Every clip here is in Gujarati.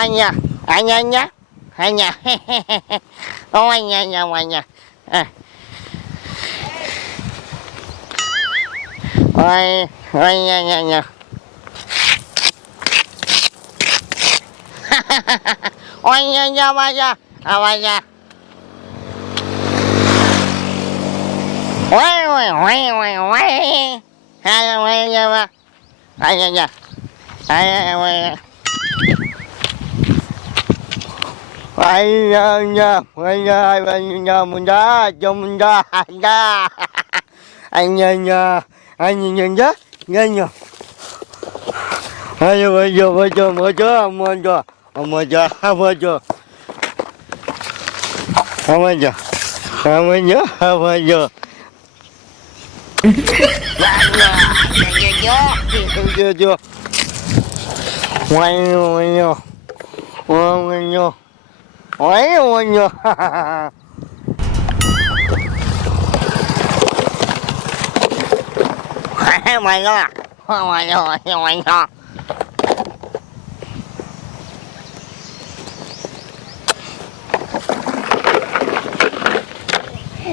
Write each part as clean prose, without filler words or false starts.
Anya, Anya. Oh, Anya. Oi, Anya. Oi, Anya, Anya.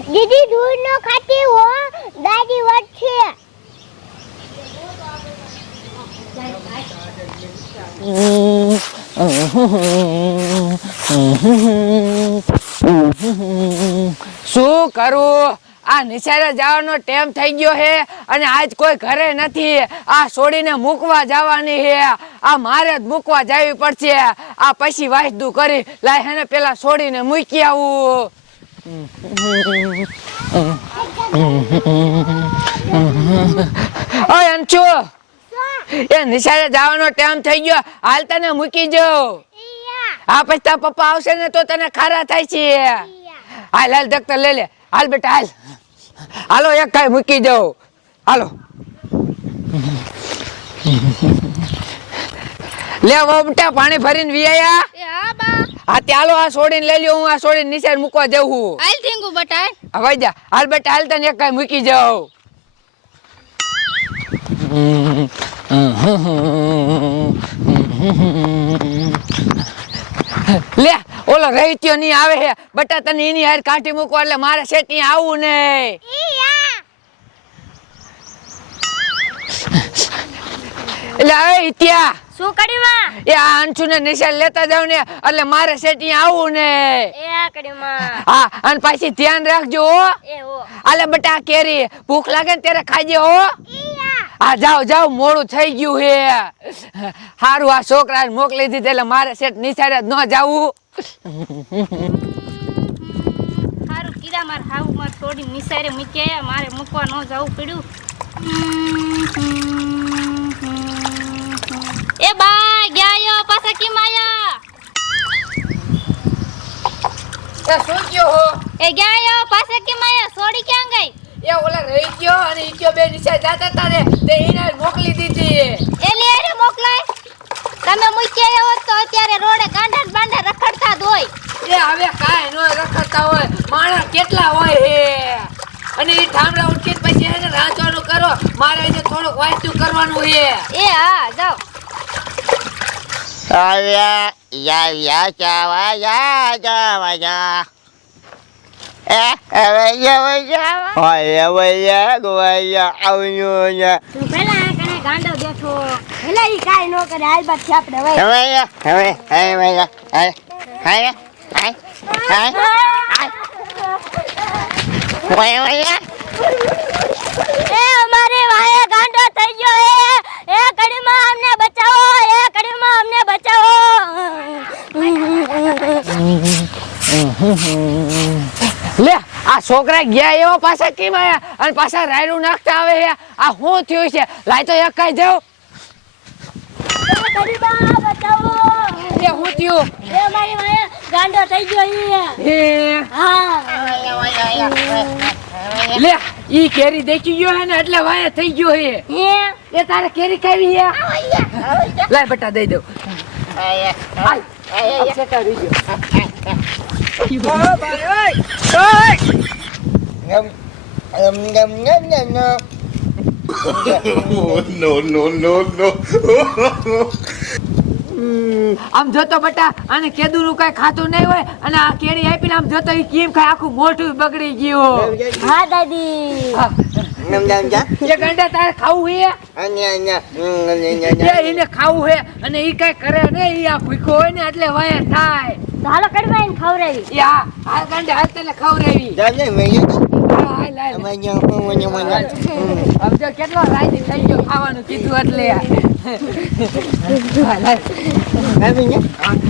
दीदी दूध न खाती हो दादी वट छे શું કરું આ નિશાળે જવાનો ટાઈમ થઈ ગયો હે અને આજ કોઈ ઘરે નથી આ છોડીને મૂકવા જવાની હે આ મારે જ મૂકવા જવી પડશે આ પછી વાયદું કરી લાય હેને પેલા છોડીને મૂકી આવું ઓય અંચુ એ નિશાળે જવાનો ટાઈમ થઈ ગયો હાલ તને મૂકી જાઉં આ પછી તારા પપ્પા આવશે ને તો તને ખારા થાય છે હાલ દખ્તર લઈ લે હાલ બેટા હાલ હાલો એક કાંઈ મૂકી જાઉં હાલો લે બેટા પાણી ભરીને વિયા હા ચાલો આ છોડીને લઈ લ્યો હું આ છોડીને નિશાળ મૂકવા જવું હાલ થેંગુ બટા હવે જા હાલ બેટા હાલ તને એક કાંઈ મૂકી જાઉં લે ઓલો રહીત્યો નહીં આવે હે બટા તને એની હાર કાઢી મૂકવા એટલે મારે શેઠી આવું નહીં એટલે હવે ત્યાં શું કડીમાં એ આ અંશુને નિશાળ લેતા જાવ ને એટલે મારે શેઠી આવું નહીં એ આ કડીમાં હા અને પાછી ધ્યાન રાખજો હો એ હો આલે બટા કેરી ભૂખ લાગે ને ત્યારે ખાજે હો હા જાઓ મોડું થઈ ગયું હે હારું આ છોકરાને મોકલી દીધી એટલે મારે શેઠ નિશાળે ન જાવું હારું કીડા માર હાવ માર થોડી નિસારે મૂકે મારે મૂકવા ન જવું પડ્યું એ બા ગયાયો પાછા કેમ આયા એ શું કયો હો એ ગયાયો પાછા કેમ આયા સોડી ક્યાં ગઈ એ ઓલા રહી ગયો અને ઈ ગયો બે નિશાળ જાતા હતા ને તે એને મોકલી દીધી એ લે રે મોકલાય તમે મૂકે આવ્યો હોત તો અત્યારે રોડે કાંડા બાંડા રખડતા જ હોય એ હવે કાંઈ ન રખડતા હોય માણસ કેટલા હોય હે અને એ ઠામડા ઉઠીને પછી એને રાંચવાનું કરો મારે એને થોડુંક વાંચતું કરવાનું હે એ હા જાઓ તું પેલા કને ગાંડો બેઠો ભલે ઈ કાઈ નો કરે હાલ બાદ આપણે વઈ એ અમારે વાયા ગાંડો થઈ ગયો એ કડીમાં અમને બચાવો લે આ છોકરા ગયા એવો પાછા કેમ આયા અને પાછા રાયડું નાખતા આવે હે આ શું થયું છે લાય તો એક કાઈ જાવ કડીમાં બચાવો એ શું થયું એ અમારે વાયા ગાંડો થઈ ગયો હે હા લે ઈ કેરી દેખી ગયો હે ને એટલે વાયા થઈ ગયો હે એ તારે કેરી ખાવી હે લાય બેટા દઈ દઉં હાલ સેટા રહી ગયો ઓ ભાઈ ઓય No. આમ જોતો બટા આને કેદુનું કઈ ખાતું નહીં હોય અને આ કેરી આપીને આમ જોતો ઈ કેમ ખાય આખું મોઢું બગડી ગયું હા દાદી નમ નમ જા એ ગાંડા તારે ખાવું હે એ એને ખાવું હે અને ઈ કઈ કરે ને ઈ આ ભૂખ્યો હોય ને એટલે વાયા થાય તો હાલો કડવા એને ખવડાવી યા આ ગાંડા હાથ તને ખવડાવી જા જા મે હા હાલ હાલ મજા આમ જો કેટલો રાજી થઈ ગયો ખાવાનું કીધું એટલે હાલ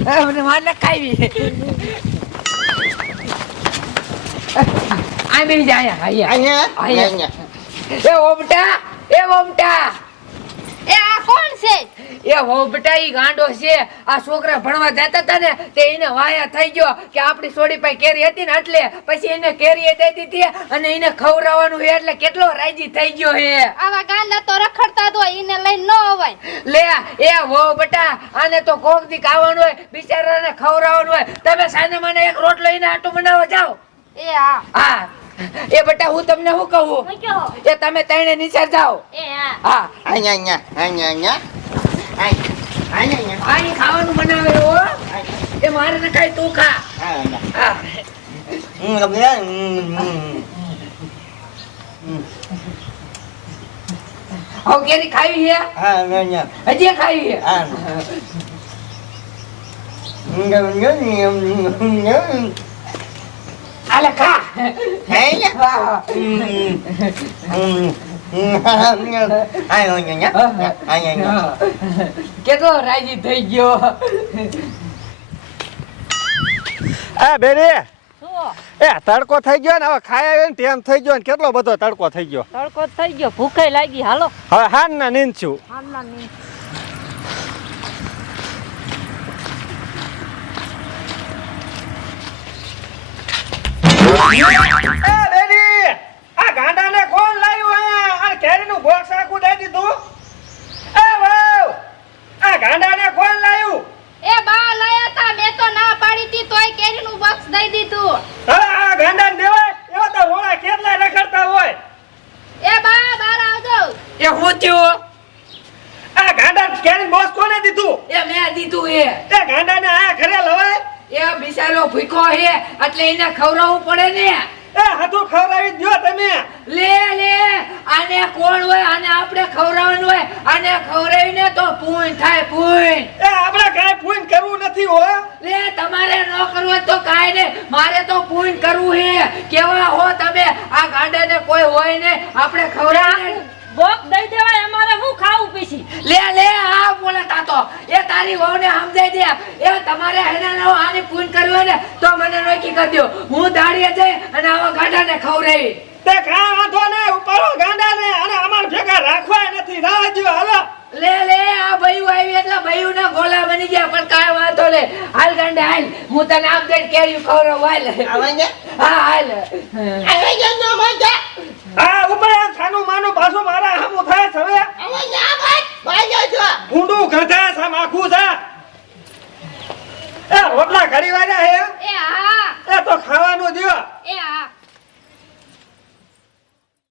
હાલ મને માર ખાવી આ બેસી જા અહીંયા એ ઓમટા એ આ કોણ છે એ ઓમટા ઈ ગાંડો છે આ છોકરા ભણવા જતા હતા ને તે એને વાયા થઈ ગયો કે આપણી સોડી પાસે કેરી હતી ને એટલે પછી એને કેરી દઈ દીધી અને એને ખવડાવવાનું છે એટલે કેટલો રાજી થઈ ગયો હે આવા ગાંડા તો રખડતા જ હોય એને લઈને ન અવાય લે એ હો બટા આને તો કોક દી ખાવાનું હોય બિચારાને ખવડાવવાનું હોય તમે સાને મને એક રોટલો લઈને આટો બનાવવા જાઓ એ હા હા એ બટા હું તમને શું કહું હું કહો એ તમે ત્રણે નીચે જાઓ એ હા હા અહીંયા આની ખાવાનું બનાવે હો એ મારે ને કઈ તું ખા હા હવે કેરી ખાવી છે હજી ખાવી છે આલે ખા કેટલો રાજી થઈ ગયો એ બેરી શું એ તડકો થઈ ગયો ને હવે ખાઈ આવ્યો ને તેમ થઈ ગયો ને કેટલો બધો તડકો થઈ ગયો તડકો થઈ ગયો ભૂખે લાગી હાલો હવે હાન ના નીંદ છું આમના ની એ બેરી આ ગાંડાને કોણ લાવ્યું અહીંયા આ કેરીનું બોક્સ આખું દઈ દીધું એ વાવ આ ગાંડાને કોણ લાવ્યું એ બા લાયા તા મેં તો ના પાડી તી તોય કેરીનું બોક્સ દઈ દીધું હવે આ ગાંડાને દેવાય એવા તો હોળા કેટલા રખડતા હોય એ બા બહાર આવજો એ હું થયું આ ગાંડા કેરીનું બોક્સ કોને દીધું એ મેં દીધું એ ગાંડાને આ ઘરે લવાય એ બિચારો ભૂખ્યો હે એટલે એને ખવડાવવું પડે ને એ હાથું ખવડાવી દ્યો તમે લે લે આને કોણ હોય આને આપણે ખવડાવવાનું હોય આને ખવડાવીને તો પૂન થાય પૂન એ આપણે કાઈ પૂન કરવું નથી હો લે તમારે ન કરવું હોય તો કાઈ નહીં મારે તો પૂન કરવું હે કેવા હો તમે આ ગાંડાને કોઈ હોય ને આપણે ખવડાવીને બોક દઈ દેવાય અમારે હું ખાવું પીસી લે લે આ બોલે તાતો એ તારી વહુને સમજાઈ દે એ તમારે હેને નો આની પૂન કરવી ને તો મને નોકી કરી દો હું દાડીએ જઈ અને આવા ગાંડાને ખવડાવી તે કાઈ વાંધો નહીં ઉપાડો ગાંડાને અને અમાર ભેગા રાખવાય નથી રાહ જો હાલો લે લે આ ભયું આવી એટલે ભયું ના ગોલા બની ગયા પણ કાઈ વાંધો લે હાલ ગાંડે હાલ હું તને આમ દઈ કેરી ખવડાવ હાલ હા હાલ હા ઉપર આ ખાનું માનું પાછું મારા હમું થાય છે હવે ભૂંડું ગધેડા